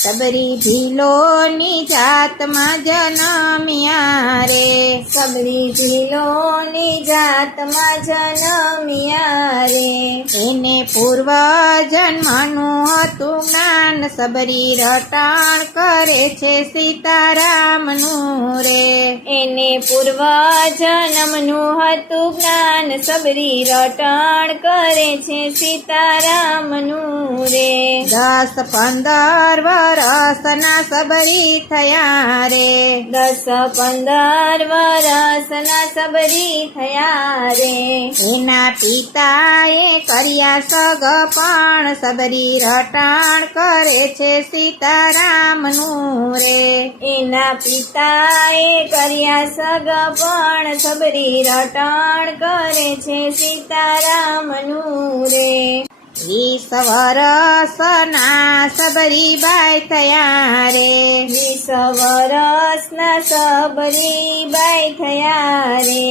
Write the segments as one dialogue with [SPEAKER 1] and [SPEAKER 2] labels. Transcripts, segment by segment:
[SPEAKER 1] સબરી ભીલોની જાતમાં જનમ્યા રે
[SPEAKER 2] સબરી ભીલોની જાતમાં જન્મ્યા રે
[SPEAKER 1] એને પૂર્વ જન્મનું હતું જ્ઞાન. સબરી રટાણ કરે છે સીતારામનું રે
[SPEAKER 2] એને પૂર્વ જન્મનું હતું જ્ઞાન. સબરી રટણ કરે છે સીતારામનું રે
[SPEAKER 1] દસ પંદર વરસના સબરી થયા રે.
[SPEAKER 2] દસ પંદર વરસના સબરી થયા રે.
[SPEAKER 1] એના પિતાએ કર્યા સગ પણ સબરી રટાણ કરે છે સીતારામનું રે.
[SPEAKER 2] એના પિતાએ કર્યા સગ પણ સબરી રટણ કરે છે સીતારામનું રે.
[SPEAKER 1] વીસ વરસના સબરી બાઈ થયા રે
[SPEAKER 2] વીસ વરસના સબરી બાઈ થયા રે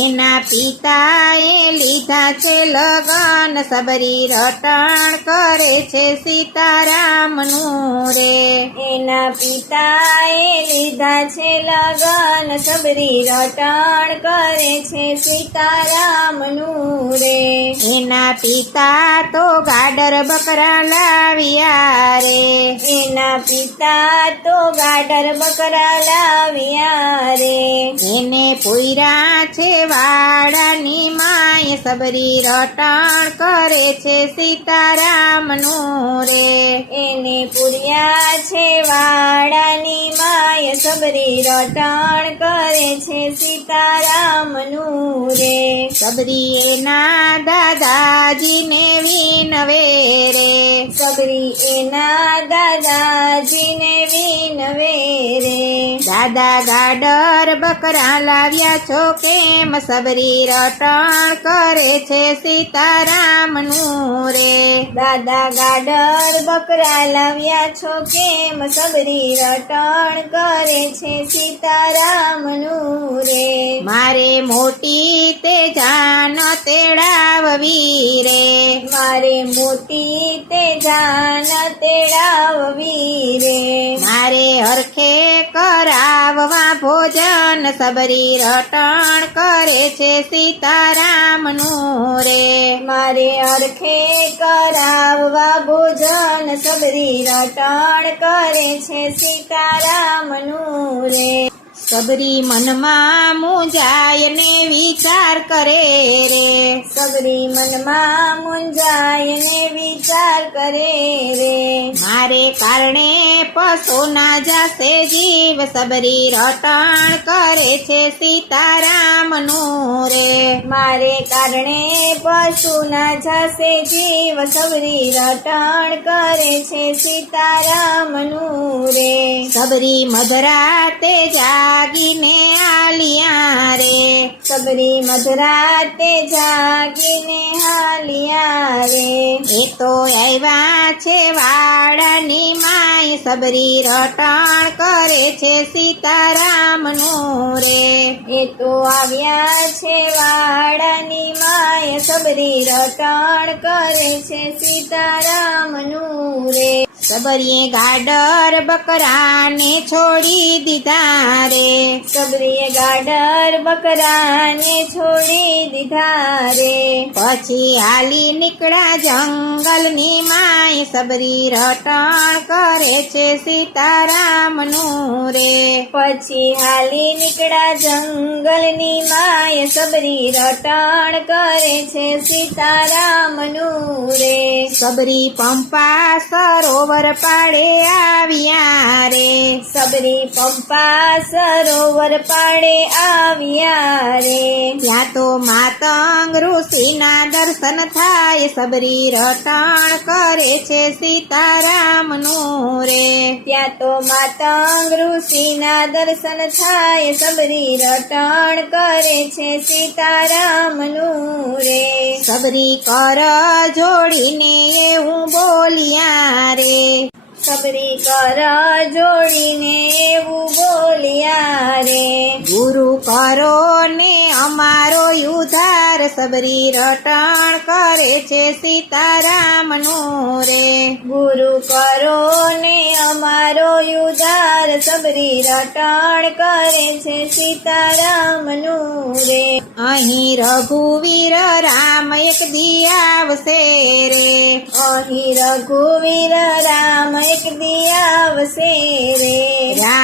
[SPEAKER 1] એના પિતાએ લીધા છે લગન સબરી રટણ કરે છે સીતારામનું રે
[SPEAKER 2] એના પિતાએ લીધા છે લગન સબરી રટણ કરે છે સીતારામનું રે
[SPEAKER 1] એના પિતા તો ગાડર બકરા લાવ્યા રે.
[SPEAKER 2] એના પિતા તો ગાડર બકરા લાવ્યા રે.
[SPEAKER 1] એને પૂરા છે વાડાની માય સબરી રટણ કરે છે સીતારામનું રે.
[SPEAKER 2] એને પૂર્યા છે વાડાની માય સબરી રટણ કરે છે સીતારામનું રે.
[SPEAKER 1] સબરી એના દાદાજીને વિનવે રે
[SPEAKER 2] સબરી એના દાદાજીને વિનવેરે.
[SPEAKER 1] દાદા ગાડર બકરા લાવ્યા છો કેમ? સબરી રટણ કરે છે સીતારામનું રે.
[SPEAKER 2] દાદા ગાડર બકરા લાવ્યા છો કેમ? સબરી રટણ કરે છે સીતારામનું રે.
[SPEAKER 1] મારે મોટી તે જાન તેડાવવી રે.
[SPEAKER 2] મારે મોટી તે જાન તેડાવવી રે
[SPEAKER 1] મારે હરખે કરાવવા ભોજન સબરી રટણ કરે છે સીતારામનું રે.
[SPEAKER 2] મારે અરખે કરાવવા ભોજન સબરી રટણ કરે છે સીતારામનું રે.
[SPEAKER 1] સબરી મનમાં મુંજાય ને વિચાર કરે રે.
[SPEAKER 2] સગરી મનમાં મુંજાય ને વિચાર કરે રે.
[SPEAKER 1] મારે કારણે પશોના જાશે જીવ. સબરી રટણ કરે છે સીતારામનું રે.
[SPEAKER 2] મારે કારણે પશુના જાશે જીવ. સબરી રટણ કરે છે સીતારામનું રે.
[SPEAKER 1] સબરી મધરાતે જાગીને હાલિયા રે.
[SPEAKER 2] સબરી મધરાતે જાગીને હાલિયા રે.
[SPEAKER 1] એ તો આવ્યા છે વાડાની માય. સબરી રટણ કરે છે સીતારામનું રે.
[SPEAKER 2] એ તો આવ્યા છે વાડાની માય. સબરી રટણ કરે છે સીતારામનું રે.
[SPEAKER 1] સબરીએ ગાડર બકરાને છોડી દીધા રે.
[SPEAKER 2] સબરીએ ગાડર બકરાને છોડી દીધા રે.
[SPEAKER 1] પછી હાલી નીકળ્યા જંગલની માય સબરી રટણ કરે છે સીતારામનું રે.
[SPEAKER 2] પછી હાલી નીકળ્યા જંગલની માય સબરી રટણ કરે છે સીતારામનું રે.
[SPEAKER 1] સબરી પંપા સરોવર પાડે આવ્યા રે.
[SPEAKER 2] સબરી પંપા સરોવર પાડે આવ્યા રે.
[SPEAKER 1] ત્યાં તો માતંગ ઋષિના દર્શન થાય. સબરી રટણ કરે છે સીતારામનું રે.
[SPEAKER 2] ત્યાં તો માતંગ ઋષિના દર્શન થાય. સબરી રટણ કરે છે સીતારામનું રે.
[SPEAKER 1] સબરી કર જોડીને એવું બોલ્યા રે. Bye.
[SPEAKER 2] સબરી કર જોડીને એવું બોલ્યા રે.
[SPEAKER 1] ગુરુ કરો ને અમારો યુધાર સબરી રટણ કરે છે સીતારામનું રે.
[SPEAKER 2] ગુરુ કરો ને અમારો સબરી રટણ કરે છે સીતારામનું રે.
[SPEAKER 1] અહીં રઘુવીર રામ એક દી આવશે રે.
[SPEAKER 2] અહીં રઘુવીર રામ એક દી આવશે રે.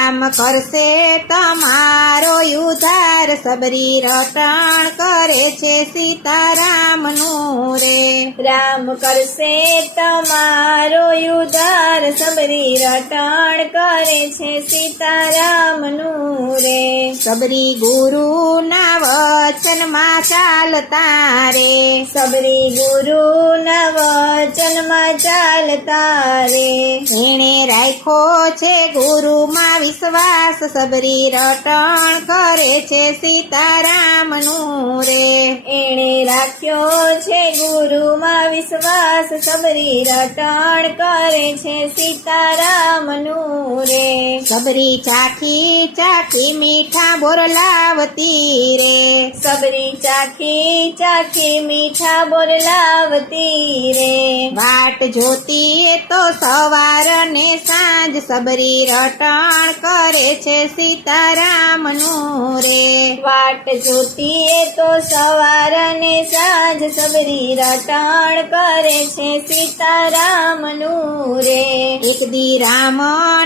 [SPEAKER 1] રામ કરશે તમારો ઉધાર સબરી રટણ કરે છે સીતારામનું રે.
[SPEAKER 2] રામ કરશે તમારો ઉધાર સબરી રટણ કરે છે સીતારામનું રે.
[SPEAKER 1] સબરી ગુરુ ના વચનમાં ચાલતા રે.
[SPEAKER 2] સબરી ગુરુ વચનમાં ચાલતા રે.
[SPEAKER 1] એણે રાખ્યો છે ગુરુમાં વિશ્વાસ સબરી રટણ કરે છે સીતારામનું રે.
[SPEAKER 2] એણે રાખ્યો છે ગુરુમાં વિશ્વાસ સબરી રટણ કરે છે સીતારામનું રે.
[SPEAKER 1] સબરી ચાખી ચાખી મીઠા બોરલાવતી રે.
[SPEAKER 2] સબરી ચાખી ચાખી મીઠા બોરલાવતી રે.
[SPEAKER 1] વાટ જોતી તો સવાર ને સાંજ સબરી રટણ કરે છે સીતારામનું રે.
[SPEAKER 2] વાટ જોતી તો સવાર ને સાંજ સબરી રટણ કરે છે સીતારામનું રે.
[SPEAKER 1] એક દી રામ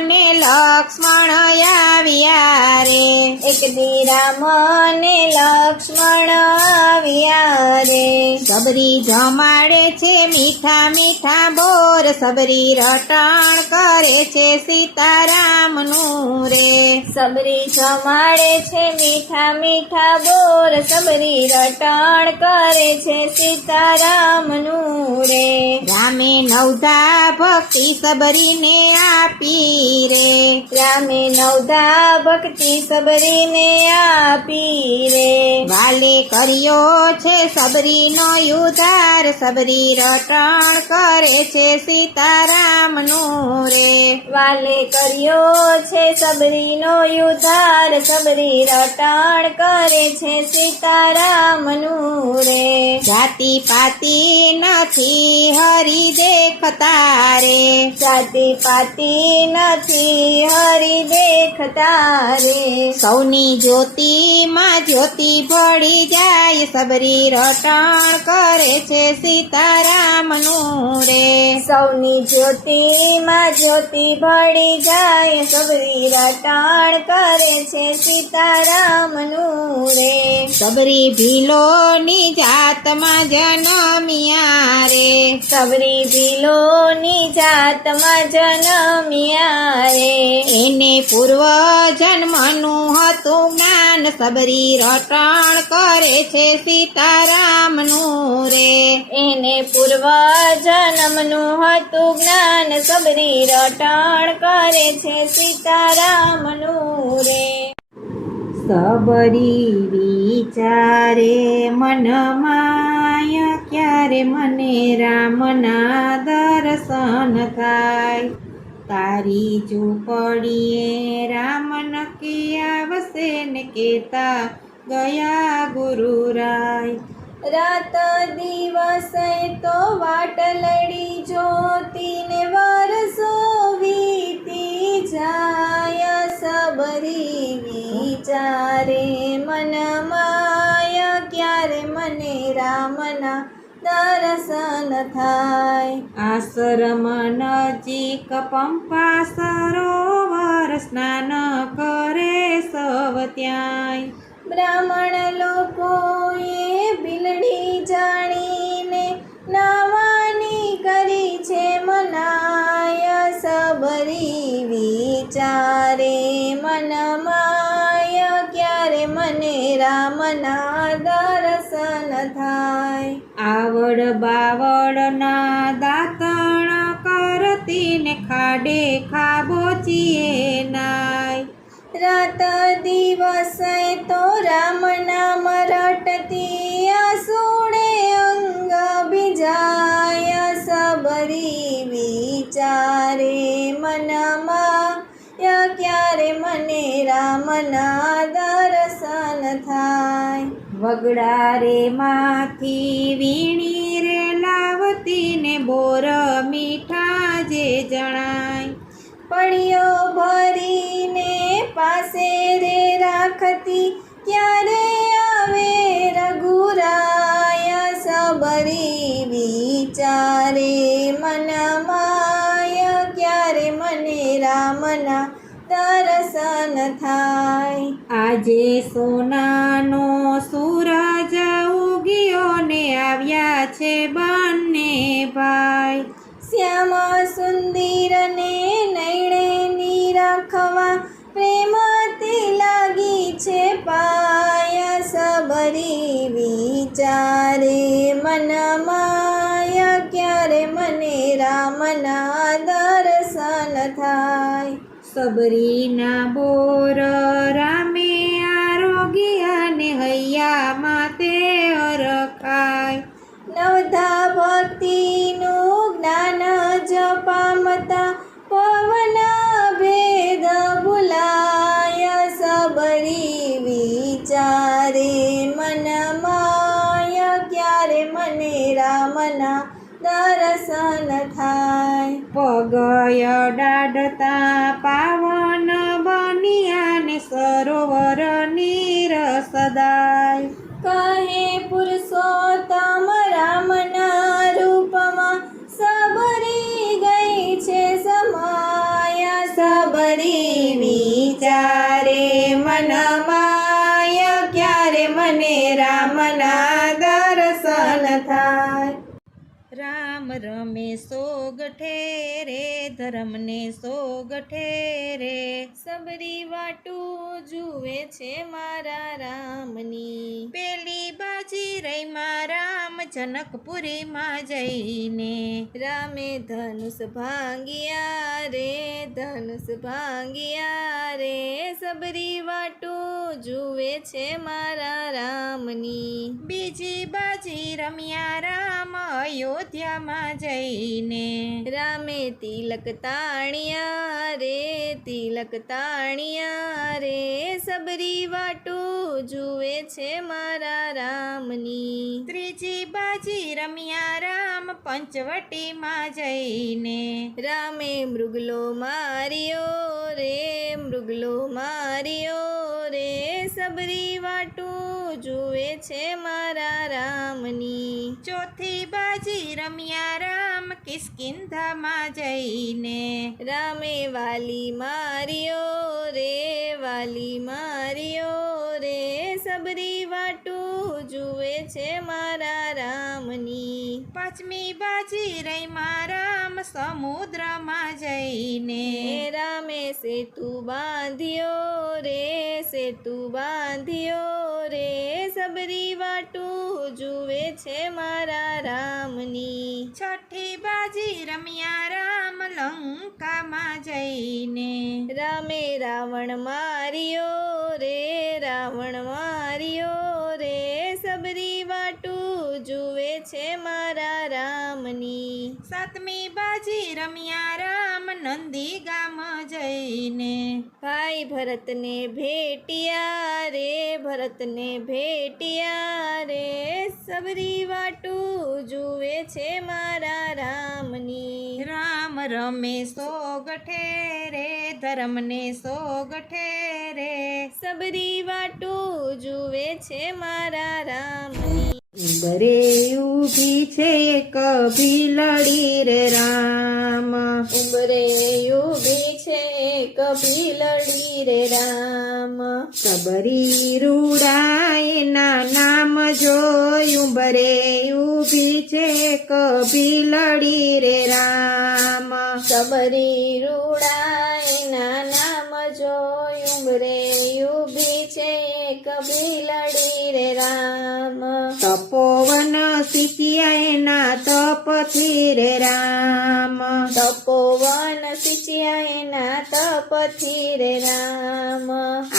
[SPEAKER 1] ને લક્ષ્મણ આવ્યા રે.
[SPEAKER 2] એક દી રામ ને લક્ષ્મણ આવ્યા રે.
[SPEAKER 1] સબરી જમાડે છે મીઠા મીઠા બોર. સબરી રટણ કરે છે સીતારામનું રે
[SPEAKER 2] સબરી જમાડે છે, મીઠા મીઠા બોર સબરી રટણ કરે છે સીતારામનું રે
[SPEAKER 1] રામે નવધા ભક્તિ સબરીને આપી
[SPEAKER 2] રામે નવધા ભક્તિ સબરીને આપી રે.
[SPEAKER 1] વાલે કર્યો છે સબરીનો યુધાર સબરી રટણ કરે છે સીતારામનું રે.
[SPEAKER 2] વાલે કર્યો છે સબરીનો યુધાર સબરી રટણ કરે છે સીતારામનું રે.
[SPEAKER 1] જાતિ પાતી નથી હરી દેખતા રે.
[SPEAKER 2] જાતિ પાતી નથી હરી દેખતા રે
[SPEAKER 1] સૌની જ્યોતિમાં જ્યોતિ ભળી જાય સબરી રટણ કરે છે સીતારામનું રે.
[SPEAKER 2] સૌની જ્યોતિમાં જ્યોતિ ભળી જાય સબરી રટણ કરે છે સીતારામનું રે.
[SPEAKER 1] સબરી ભીલોની જાતમાં જનમિયા રે.
[SPEAKER 2] સબરી ભીલોની જાતમાં જન્મ્યા રે.
[SPEAKER 1] એને પૂર્વ જન્મનું હતું જ્ઞાન. સબરી રટણ કરે છે સીતારામનું રે.
[SPEAKER 2] એને પૂર્વ જન્મનું હતું જ્ઞાન. સબરી રટણ કરે છે સીતારામનું રે.
[SPEAKER 1] સબરી વિચારે મનમાય ક્યારે મને રામના દર્શન થાય? તારી ઝૂંપડીએ રામ નક્કી આવશે ને કેતા ગયા ગુરુરાય.
[SPEAKER 2] રાત દિવસ તો વાટ લડી જોતીને વરસો વીતી જાય સબરી વિચારે મન માય ક્યારે મને રામના દર્શન થાય?
[SPEAKER 1] આશ્રમ નજીક પંપા સરોવર સ્નાન કરે સવ ત્યાંય
[SPEAKER 2] બ્રાહ્મણ લોકોએ બિલડી જાણીને નાવાની કરી છે મનાય, સબરી વિચારે મનમાય ક્યારે મને રામના દર્શન થાય?
[SPEAKER 1] આવડ બાવડના દાત ખાડે ખાબોચીએ નાય.
[SPEAKER 2] રાત દિવસ તો રામ નામ રટતી અસુણે અંગ બીજાય સબરી વિચારે મનમાં. ય ક્યારે મને રામના દર્શન થાય?
[SPEAKER 1] વગડા રે માંથી વીણી રે લાવતી ને બોર મીઠા જે જણાય.
[SPEAKER 2] પડ્યો ભરીને પાસે રે રાખતી ક્યારે આવે રઘુરાય સબરી વિચારે મનમાય ક્યારે મને રામના દર્શન થાય.
[SPEAKER 1] આજે સોનાનો સૂરજ ઉગ્યો ને આવ્યા છે બંને ભાઈ.
[SPEAKER 2] શ્યામ સુંદર ને નૈણે નિરખવા પ્રેમથી લાગી છે પાય સબરી વિચારે મનમાય ક્યારે મને રામના દર્શન થાય?
[SPEAKER 1] સબરીના બોર રામે આરોગ્ય ને હૈયા તે અરખાય.
[SPEAKER 2] નવધા ભક્તિનું જ્ઞાન જપામતા પવન ભેદ ભૂલાય. સબરી વિચારે મન માય, ક્યારે મને રામના દર્શન થાય.
[SPEAKER 1] પગય દાડતા પાવન બનિયાને સરોવર નીર સદાય
[SPEAKER 2] કહે પુરુષોત્તમ
[SPEAKER 1] સોગઠે રે ધર્મને સોગઠે રે.
[SPEAKER 2] સબરી વાટું જુએ છે મારા રામની.
[SPEAKER 1] પેલી બાજી રહીમાં રામ જનકપુરીમાં જઈને.
[SPEAKER 2] રામે ધનુષ ભાંગ્યા રે, ધનુષ ભાંગ્યા રે. સબરી વાટું જુએ છે મારા રામની.
[SPEAKER 1] બીજી બાજી રમ્યા રામ અયોધ્યામાં જઈને.
[SPEAKER 2] રામે તિલક તાણિયા રે તિલક તાણિયા રે સબરી વાટું જુએ છે મારા રામની.
[SPEAKER 1] ત્રીજી બાજી રમ્યા રામ પંચવટીમાં જઈને.
[SPEAKER 2] રામે મૃગલો માર્યો રે મૃગલો માર્યો રે સબરી વાટું જુએ છે મારા રામની.
[SPEAKER 1] ચોથી બાજી રમ્યા રામ કિસ્કિંધામાં જઈને?
[SPEAKER 2] રામે વાલી માર્યો રે વાલી માર્યો રે સબરી વાટું જુએ છે મારા રામની.
[SPEAKER 1] પાંચમી બાજી રહી રામ સમુદ્રમાં જઈને.
[SPEAKER 2] રામે સેતુ બાંધ્યો રે સેતુ બાંધ્યો રે સબરી વાટું જુએ છે મારા રામની.
[SPEAKER 1] છઠ્ઠી બાજી રમ્યા રામ લંકામાં જઈને.
[SPEAKER 2] રામે રાવણ માર્યો રે રાવણ માર્યો રે સબરી વાટું જુએ છે મારા
[SPEAKER 1] સાતમી બાજી રમ્યા રામ નંદી ગામ જઈને.
[SPEAKER 2] ભાઈ ભરતને ભેટિયા રે ભરતને ભેટિયા રે. સબરી વાટું જુએ છે મારા રામની.
[SPEAKER 1] રામ રમે સોગઠે રે ધર્મને સોગઠે રે.
[SPEAKER 2] સબરી વાટું જુએ છે મારા રામની.
[SPEAKER 1] બરે ઊભી છે કભી લડી રે રામ.
[SPEAKER 2] ઉંબરે ઊભી છે કભી લડી રે રામ.
[SPEAKER 1] સબરી રૂડાય ના નામ જોયું. બરે ઊભી છે કભી લડી રે રામ.
[SPEAKER 2] સબરી રૂડાયના નામ જોયું. રે ઊભી છે કભી લડી રે રામ.
[SPEAKER 1] તપોવન સિંચિયાના તપથી રે રામ.
[SPEAKER 2] તપોવન સિંચ્યા એના તપથી રે રામ.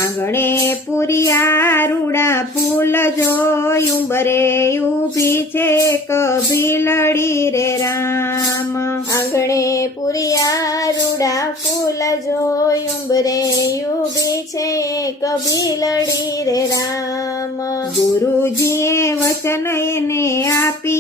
[SPEAKER 1] આંગણે પુરિયા રૂડા ફૂલ જોયું બરે ઊભી છે કભી લડી રે રામ.
[SPEAKER 2] આંગણે પુરિયા રૂડા ફૂલ જોયું બરે ઊભી છે કભીલડી રે રામ.
[SPEAKER 1] ગુરુજીએ વચન એને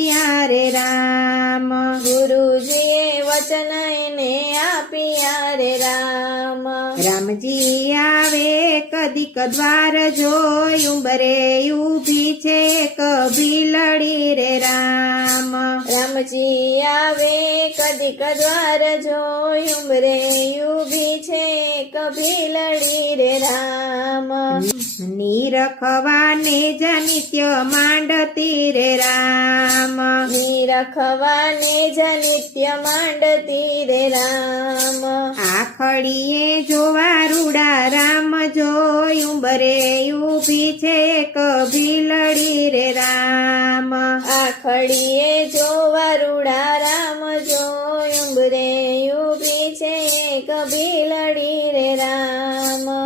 [SPEAKER 1] આપ્યા રે રામ
[SPEAKER 2] ગુરુજીએ વચન એને આપ્યા રે રામ
[SPEAKER 1] રામજી આવે કદીક દ્વાર જોયું બરે ઊભી છે કભીલડી રે રામ
[SPEAKER 2] રામજી આવે કદી દ્વાર જોયું બરે ઊભી છે કભીલડી રે રામ
[SPEAKER 1] નીરખવાને જ નિત્ય માંડતી રે રામ.
[SPEAKER 2] નિરખવાને જ નિત્ય માંડતી રે રામ.
[SPEAKER 1] આખડીએ જોવા રૂડા રામ જોયું બરે ઊભી છે કભીલડી રે રામ.
[SPEAKER 2] આખડીએ જોવા રૂડા રામ જોયું રે ઊભી છે કભીલડી રે રામ.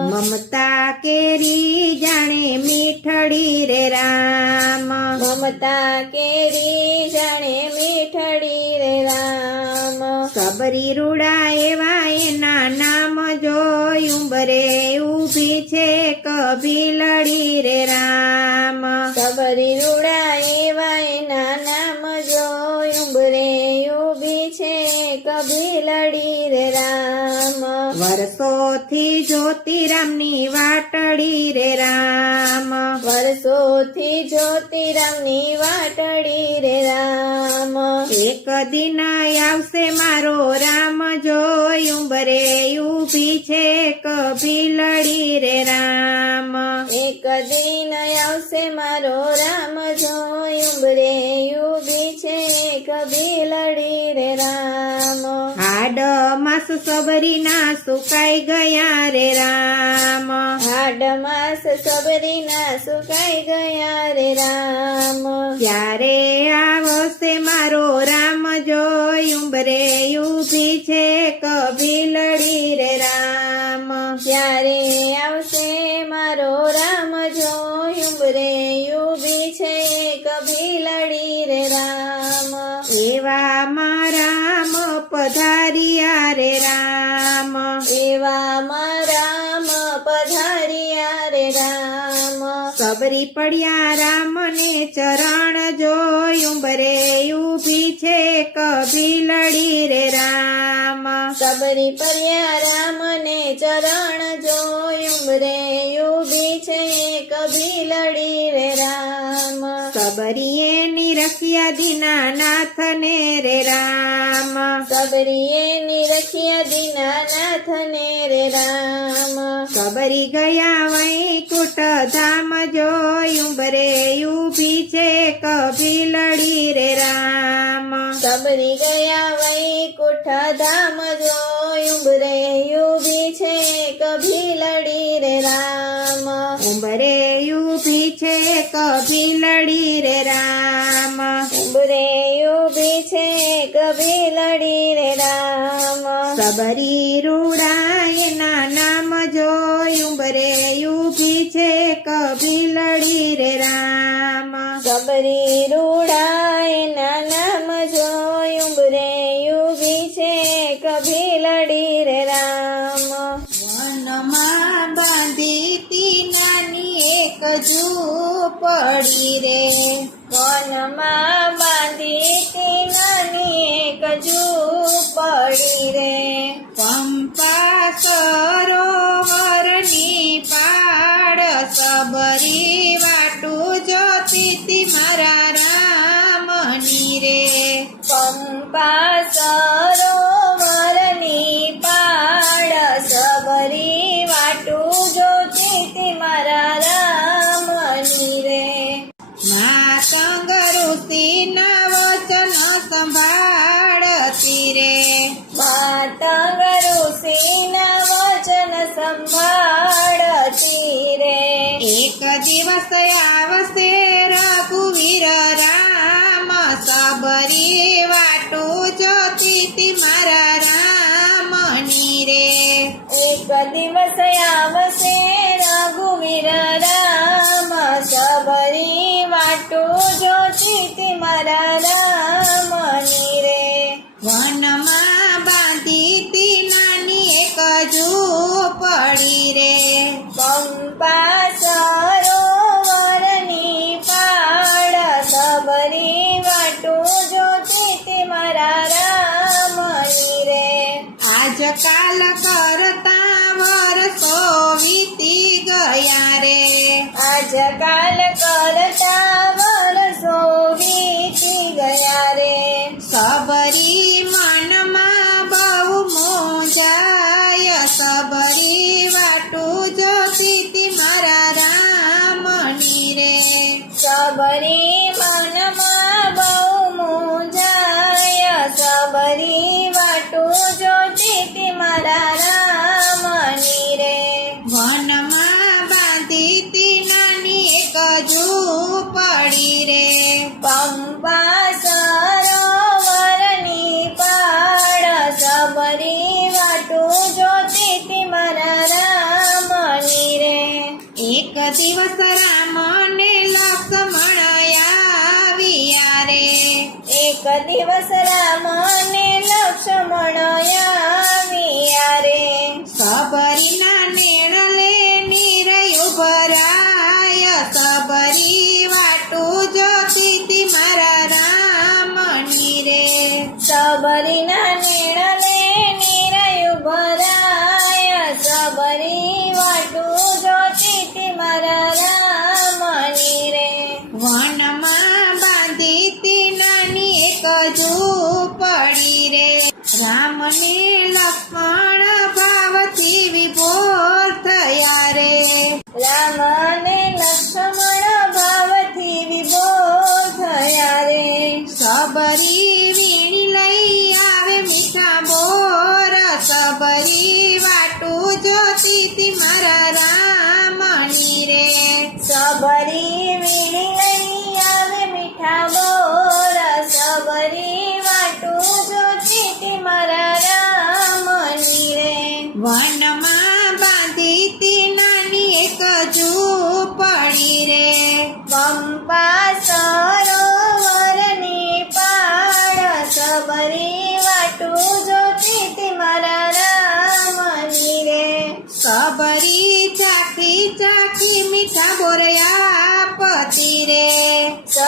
[SPEAKER 1] મમતા કેરી જાણે મીઠડી રે રામ.
[SPEAKER 2] મમતા કેરી જાણે મીઠડી રે રામ
[SPEAKER 1] સબરી રૂડા એવા એના નામ જોયું બરે. ઊભી છે કભીલડી રે રામ.
[SPEAKER 2] સબરી રૂડા એવા એના નામ જોયું રે ઊભી છે કભી લડી રે રામ.
[SPEAKER 1] વર્ષોથી જ્યોતિરામની વાટડી રે રામ.
[SPEAKER 2] વર્ષોથી જ્યોતિરામની વાટડી રે રામ.
[SPEAKER 1] એક દિન આવશે મારો રામ જોયું બરે ઊભી છે કભી લડી રે રામ.
[SPEAKER 2] એક દિન આવશે મારો રામ જોયું રે ઊભી છે કભીલડી રે
[SPEAKER 1] સબરીના સુકાઈ ગયા રે રામ.
[SPEAKER 2] હાડ માસ સબરીના સુકાઈ ગયા રે રામ.
[SPEAKER 1] ક્યારે આવશે મારો રામ જોયું ઉંબરે ઊભી છે કભીલડી રે રામ.
[SPEAKER 2] ક્યારે આવશે મારો રામ જોયું રે ઊભી છે કભીલડી રે રામ.
[SPEAKER 1] એવા પધારિયા રે રામ.
[SPEAKER 2] એવામાં રામ પધાર્યા રે રામ.
[SPEAKER 1] સબરી પડ્યા રામને ચરણ જોયું બરે ઊભી છે કભી લડી રે રામ.
[SPEAKER 2] સબરી પડ્યા રામને ચરણ જોયું રે
[SPEAKER 1] નિરખ્યા દીનાનાથ ને રે રામ
[SPEAKER 2] કબરીએ નિરખ્યા દીનાનાથ ને રે રામ
[SPEAKER 1] કબરી ગયા વૈકુટ ધામ જોયું બરે ઊભી છે કભીલડી રે રામ
[SPEAKER 2] કબરી ગયા વૈકુંઠ ધામ જોયું બરે ઊભી છે કભીલડી રે રામ
[SPEAKER 1] ઉંબરે ઊભી છે કભી લડી રે રામ.
[SPEAKER 2] ઉંબરે ઊભી છે કભીલડી રે રામ.
[SPEAKER 1] સબરી રૂડાય ના નામ જોય બરે ઊભી છે કભી લડી રે રામ.
[SPEAKER 2] સબરી રૂડા
[SPEAKER 1] ઝૂંપડી રે
[SPEAKER 2] મનમાં બાંધી નાની એક
[SPEAKER 1] પડી રે
[SPEAKER 2] પંપા સરોવરની પાડ સબરી વાટું જોતી મારા રામની રે
[SPEAKER 1] પંપા સંભાળતી રે એક દિવસ આવશે રઘુવીર રામ. સબરી વાટું જોતી મારા રામની રે.
[SPEAKER 2] એક દિવસ આવશે all the time. રામને
[SPEAKER 1] લક્ષ્મણ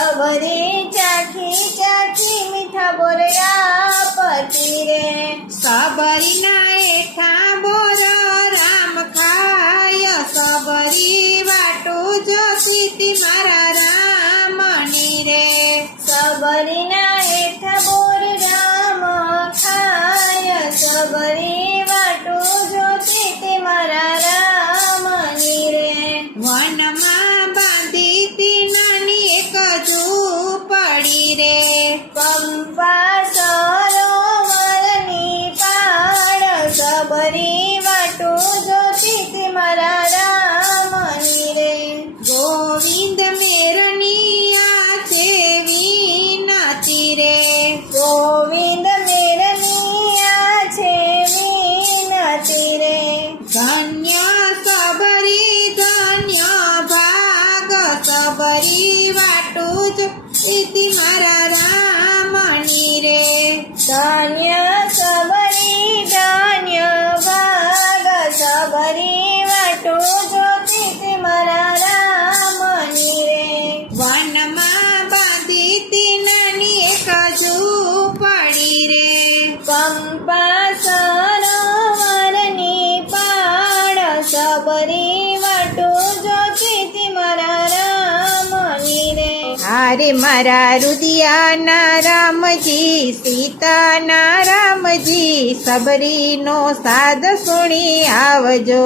[SPEAKER 1] सबरी चाखी चाखी मीठा बोरया पति रे सबरी नाए था बोर राम
[SPEAKER 2] खाय सबरी वाटो जो सीती मारा रामणी
[SPEAKER 1] रे सबरी नाए था बोर राम खाय सबरी वाटो મારા રુદિયાના રામજી સીતાના રામજી સબરીનો સાદ સુણી આવજો.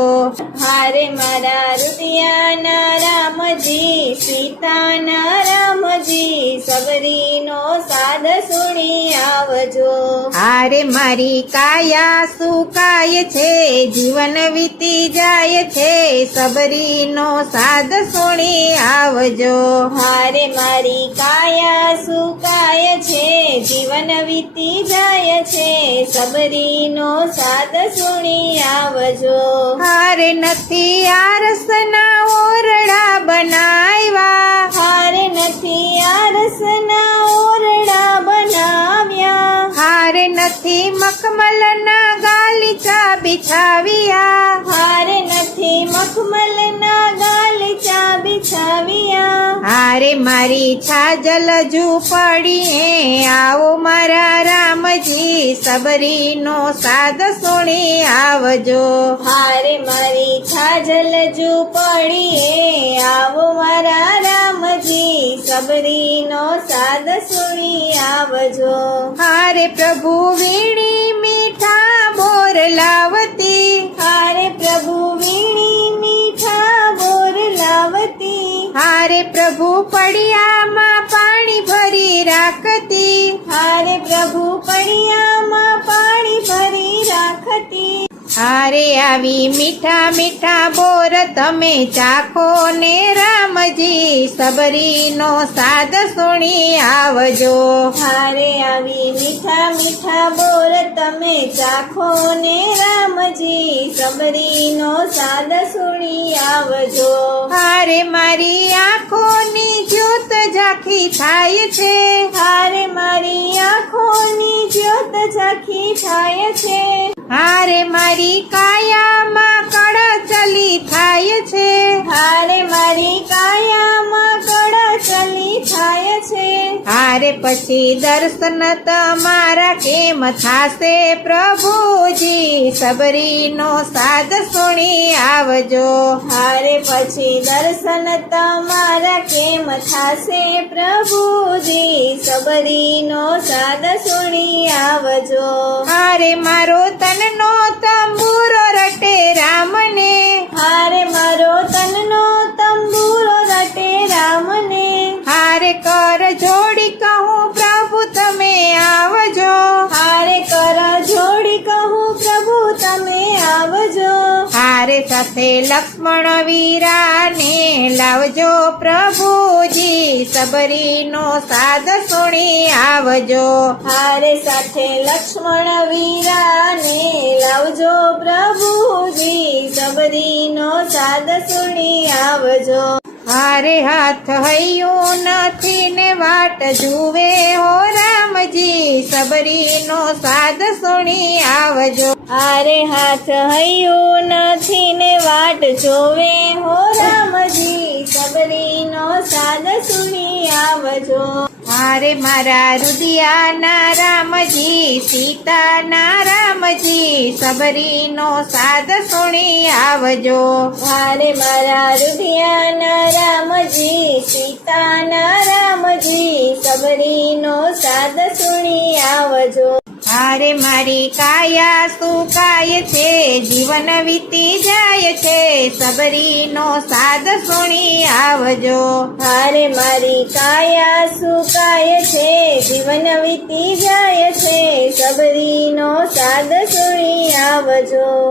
[SPEAKER 2] હારે મારા રુદિયાના રામજી સીતાના રામજી સબરીનો સાદ સુણી આવજો.
[SPEAKER 1] હારે મારી કાયા સુકાય છે જીવન વીતી જાય છે સબરીનો સાદ સુણી આવજો.
[SPEAKER 2] હારે મારી સુકાય સુકાય છે જીવન વીતી જાય છે. સબરીનો સાદ સુણી આવજો.
[SPEAKER 1] હાર નથી આ રસના ઓરડા બનાવ્યા.
[SPEAKER 2] હાર નથી આ રસના ઓરડા બનાવ્યા.
[SPEAKER 1] હાર નથી મખમલના ગાલિચા બિછાવ્યા.
[SPEAKER 2] હાર નથી મખમલના ગાલિચા બિછાવ્યા
[SPEAKER 1] હારે મારી છાજલ ઝૂંપડીએ આવો મારા રામજી સબરીનો સાદ સુણી આવજો.
[SPEAKER 2] હારે મારી છાજલ ઝૂંપડીએ આવો મારા રામજી સબરીનો સાદ સુણી આવજો.
[SPEAKER 1] હારે પ્રભુ વીણી મીઠા બોર લાવતી.
[SPEAKER 2] હારે પ્રભુ વીણી બોર
[SPEAKER 1] હારે પ્રભુ પડિયામાં પાણી ભરી રાખતી.
[SPEAKER 2] હારે
[SPEAKER 1] આવી મીઠા મીઠા બોર તમે ચાખો ને રામજી સબરીનો સાદ સુણી આવજો.
[SPEAKER 2] હારે આવી મીઠા મીઠા બોર તમે ચાખો ને રામજી સબરીનો સાદ સુણી આવજો.
[SPEAKER 1] હારે મારી આંખોની જ્યોત ઝાંખી થાય છે.
[SPEAKER 2] હારે મારી આંખોની જ્યોત ઝાંખી થાય છે.
[SPEAKER 1] હારે મારી કાયામાં કળચલી થાય છે.
[SPEAKER 2] હારે મારી કાયામાં કળચલી થાય છે.
[SPEAKER 1] હારે પછી દર્શન તમારા કેમ થાશે પ્રભુજી? સબરીનો સાદ સુણી આવજો.
[SPEAKER 2] હારે પછી દર્શન તમારા કેમ થાશે પ્રભુજી? સબરીનો સાદ સુણી આવજો.
[SPEAKER 1] હારે મારો તનનો તંબુરો રટે રામને.
[SPEAKER 2] હારે મારો તનનો તંબુરો રટે રામને.
[SPEAKER 1] હારે કર જોડી કહું સાથે લક્ષ્મણ વીરાને લાવજો પ્રભુજી સબરીનો સાદ સુણી આવજો.
[SPEAKER 2] હારે સાથે લક્ષ્મણ વીરાને લાવજો પ્રભુજી સબરીનો સાદ સુણી આવજો.
[SPEAKER 1] હારે હાથ હૈયું નથી ને વાટ જુએ હો રામજી સબરીનો સાદ સુણી આવજો.
[SPEAKER 2] આરે હાથ હૈયું નથી ને વાટ જોવે હો રામજી, સબરીનો સાદ સુણી આવજો.
[SPEAKER 1] હારે મારા રુદિયાના રામજી સીતાના રામજી સબરીનો સાદ સુણી આવજો.
[SPEAKER 2] મારે મારા રુદિયાના રામજી સીતાના રામજી સબરીનો સાદ સુણી આવજો.
[SPEAKER 1] હારે મારી કાયા સુકાય છે? જીવન વીતી જાય છે સબરીનો સાદ સુણી આવજો.
[SPEAKER 2] હારે મારી કાયા સુકાય છે જીવન વીતી જાય છે સબરીનો સાદ સુણી આવજો.